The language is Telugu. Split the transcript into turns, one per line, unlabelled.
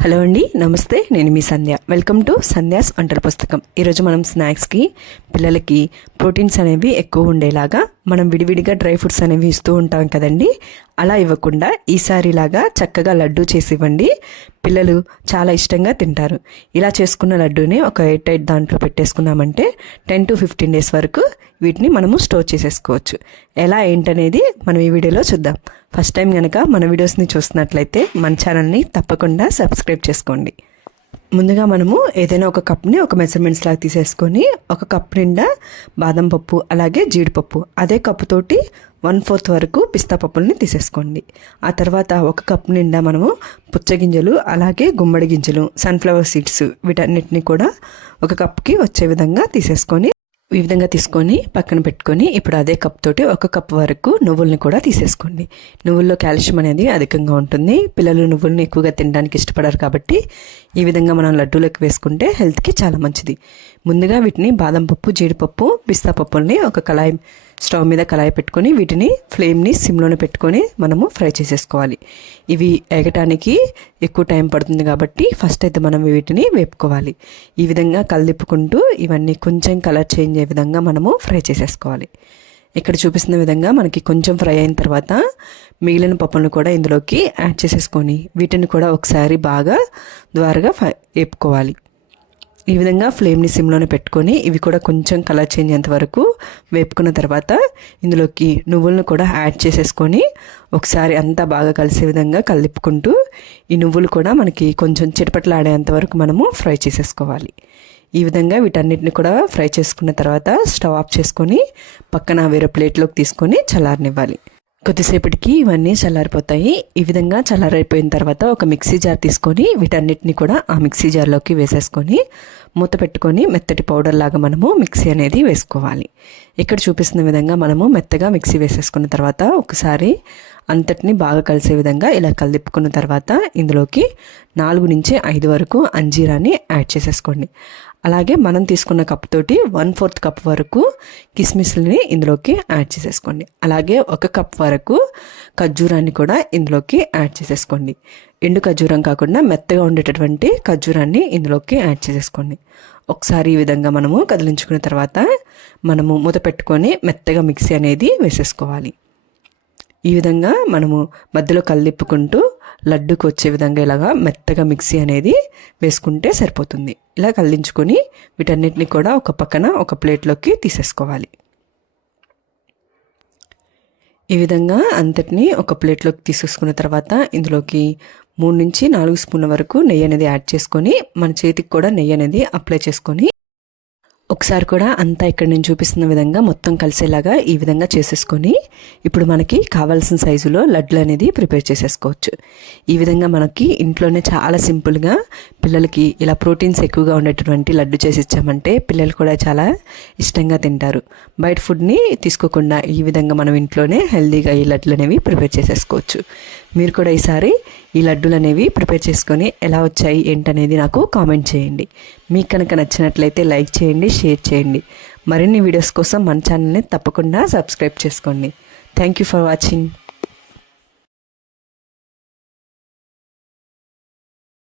హలో అండి నమస్తే నేను మీ సంధ్య. వెల్కమ్ టు సంధ్యాస్ వంటల పుస్తకం. ఈరోజు మనం స్నాక్స్కి పిల్లలకి ప్రోటీన్స్ అనేవి ఎక్కువ ఉండేలాగా మనం విడివిడిగా డ్రై ఫ్రూట్స్ అనేవి ఇస్తూ ఉంటాం కదండి. అలా ఇవ్వకుండా ఈసారిలాగా చక్కగా లడ్డు చేసి ఇవ్వండి. పిల్లలు చాలా ఇష్టంగా తింటారు. ఇలా చేసుకున్న లడ్డూని ఒక ఎయిట్ ఎయిట్ దాంట్లో పెట్టేసుకున్నామంటే టెన్ టు ఫిఫ్టీన్ డేస్ వరకు వీటిని మనము స్టోర్ చేసేసుకోవచ్చు. ఎలా ఏంటనేది మనం ఈ వీడియోలో చూద్దాం. ఫస్ట్ టైం కనుక మన వీడియోస్ని చూస్తున్నట్లయితే మన ఛానల్ని తప్పకుండా సబ్స్క్రైబ్ చేసుకోండి. ముందుగా మనము ఏదైనా ఒక కప్ని ఒక మెజర్మెంట్స్ లాగా తీసేసుకొని ఒక కప్ నిండా బాదం పప్పు అలాగే జీడిపప్పు. అదే కప్పుతోటి వన్ ఫోర్త్ వరకు పిస్తా పప్పుల్ని తీసేసుకోండి. ఆ తర్వాత ఒక కప్ నిండా మనము పుచ్చగింజలు అలాగే గుమ్మడి గింజలు సన్ఫ్లవర్ సీడ్స్ వీటన్నిటిని కూడా ఒక కప్కి వచ్చే విధంగా తీసేసుకొని ఈ విధంగా తీసుకొని పక్కన పెట్టుకొని ఇప్పుడు అదే కప్ తోటి ఒక కప్ వరకు నువ్వుల్ని కూడా తీసేసుకోండి. నువ్వుల్లో కాల్షియం అనేది అధికంగా ఉంటుంది. పిల్లలు నువ్వుల్ని ఎక్కువగా తినడానికి ఇష్టపడరు కాబట్టి ఈ విధంగా మనం లడ్డూలోకి వేసుకుంటే హెల్త్కి చాలా మంచిది. ముందుగా వీటిని బాదం పప్పు జీడిపప్పు పిస్తా పప్పుల్ని ఒక కళాయి స్టవ్ మీద కళాయి పెట్టుకొని వీటిని ఫ్లేమ్ని సిమ్లోనే పెట్టుకొని మనము ఫ్రై చేసేసుకోవాలి. ఇవి ఎగటానికి ఎక్కువ టైం పడుతుంది కాబట్టి ఫస్ట్ అయితే మనం వీటిని వేపుకోవాలి. ఈ విధంగా కలిదిప్పుకుంటూ ఇవన్నీ కొంచెం కలర్ చేంజ్ అయ్యే విధంగా మనము ఫ్రై చేసేసుకోవాలి. ఇక్కడ చూపిస్తున్న విధంగా మనకి కొంచెం ఫ్రై అయిన తర్వాత మిగిలిన పప్పులను కూడా ఇందులోకి యాడ్ చేసేసుకొని వీటిని కూడా ఒకసారి బాగా ద్వారగా వేపుకోవాలి. ఈ విధంగా ఫ్లేమ్ని సిమ్లోనే పెట్టుకొని ఇవి కూడా కొంచెం కలర్ చేంజ్ అయ్యేంత వరకు వేపుకున్న తర్వాత ఇందులోకి నువ్వులను కూడా యాడ్ చేసేసుకొని ఒకసారి అంతా బాగా కలిసే విధంగా కలిపుకుంటూ ఈ నువ్వులు కూడా మనకి కొంచెం చిటపట్లాడేంత వరకు మనము ఫ్రై చేసేసుకోవాలి. ఈ విధంగా వీటన్నిటిని కూడా ఫ్రై చేసుకున్న తర్వాత స్టవ్ ఆఫ్ చేసుకొని పక్కన వేరే ప్లేట్లోకి తీసుకొని చల్లారనివ్వాలి. కొద్దిసేపటికి ఇవన్నీ చల్లారిపోతాయి. ఈ విధంగా చల్లారైపోయిన తర్వాత ఒక మిక్సీ జార్ తీసుకొని వీటన్నిటిని కూడా ఆ మిక్సీ జార్లోకి వేసేసుకొని మూత పెట్టుకొని మెత్తటి పౌడర్ లాగా మనము మిక్సీ అనేది వేసుకోవాలి. ఇక్కడ చూపిస్తున్న విధంగా మనము మెత్తగా మిక్సీ వేసేసుకున్న తర్వాత ఒకసారి అంతటిని బాగా కలిసే విధంగా ఇలా కలిపుకున్న తర్వాత ఇందులోకి నాలుగు నుంచి ఐదు వరకు అంజీరాన్ని యాడ్ చేసేసుకోండి. అలాగే మనం తీసుకున్న కప్ తోటి వన్ ఫోర్త్ కప్ వరకు కిస్మిస్ని ఇందులోకి యాడ్ చేసేసుకోండి. అలాగే ఒక కప్ వరకు ఖర్జూరాన్ని కూడా ఇందులోకి యాడ్ చేసేసుకోండి. ఎండు ఖర్జూరం కాకుండా మెత్తగా ఉండేటటువంటి ఖర్జూరాన్ని ఇందులోకి యాడ్ చేసేసుకోండి. ఒకసారి ఈ విధంగా మనము కదిలించుకున్న తర్వాత మనము మూత పెట్టుకొని మెత్తగా మిక్సీ అనేది వేసేసుకోవాలి. ఈ విధంగా మనము మధ్యలో కల్లిప్పుకుంటూ లడ్డుకు వచ్చే విధంగా ఇలాగా మెత్తగా మిక్సీ అనేది వేసుకుంటే సరిపోతుంది. ఇలా కల్లించుకొని వీటన్నిటిని కూడా ఒక పక్కన ఒక ప్లేట్లోకి తీసేసుకోవాలి. ఈ విధంగా అంతటిని ఒక ప్లేట్లోకి తీసుకున్న తర్వాత ఇందులోకి మూడు నుంచి నాలుగు స్పూన్ల వరకు నెయ్యి అనేది యాడ్ చేసుకొని మన చేతికి కూడా నెయ్యి అనేది అప్లై చేసుకొని ఒకసారి కూడా అంతా ఇక్కడ నేను చూపిస్తున్న విధంగా మొత్తం కలిసేలాగా ఈ విధంగా చేసేసుకొని ఇప్పుడు మనకి కావాల్సిన సైజులో లడ్లు అనేది ప్రిపేర్ చేసేసుకోవచ్చు. ఈ విధంగా మనకి ఇంట్లోనే చాలా సింపుల్గా పిల్లలకి ఇలా ప్రోటీన్స్ ఎక్కువగా ఉండేటటువంటి లడ్డు చేసి ఇచ్చామంటే పిల్లలు కూడా చాలా ఇష్టంగా తింటారు. బయట ఫుడ్ని తీసుకోకుండా ఈ విధంగా మనం ఇంట్లోనే హెల్దీగా ఈ లడ్లు అనేవి ప్రిపేర్ చేసేసుకోవచ్చు. మీరు కూడా ఈసారి ఈ లడ్డూలు అనేవి ప్రిపేర్ చేసుకొని ఎలా వచ్చాయి ఏంటనేది నాకు కామెంట్ చేయండి. మీకు కనుక నచ్చినట్లయితే లైక్ చేయండి షేర్ చేయండి. మరిన్ని వీడియోస్ కోసం మన ఛానల్ని తప్పకుండా సబ్స్క్రైబ్ చేసుకోండి. Thank you for watching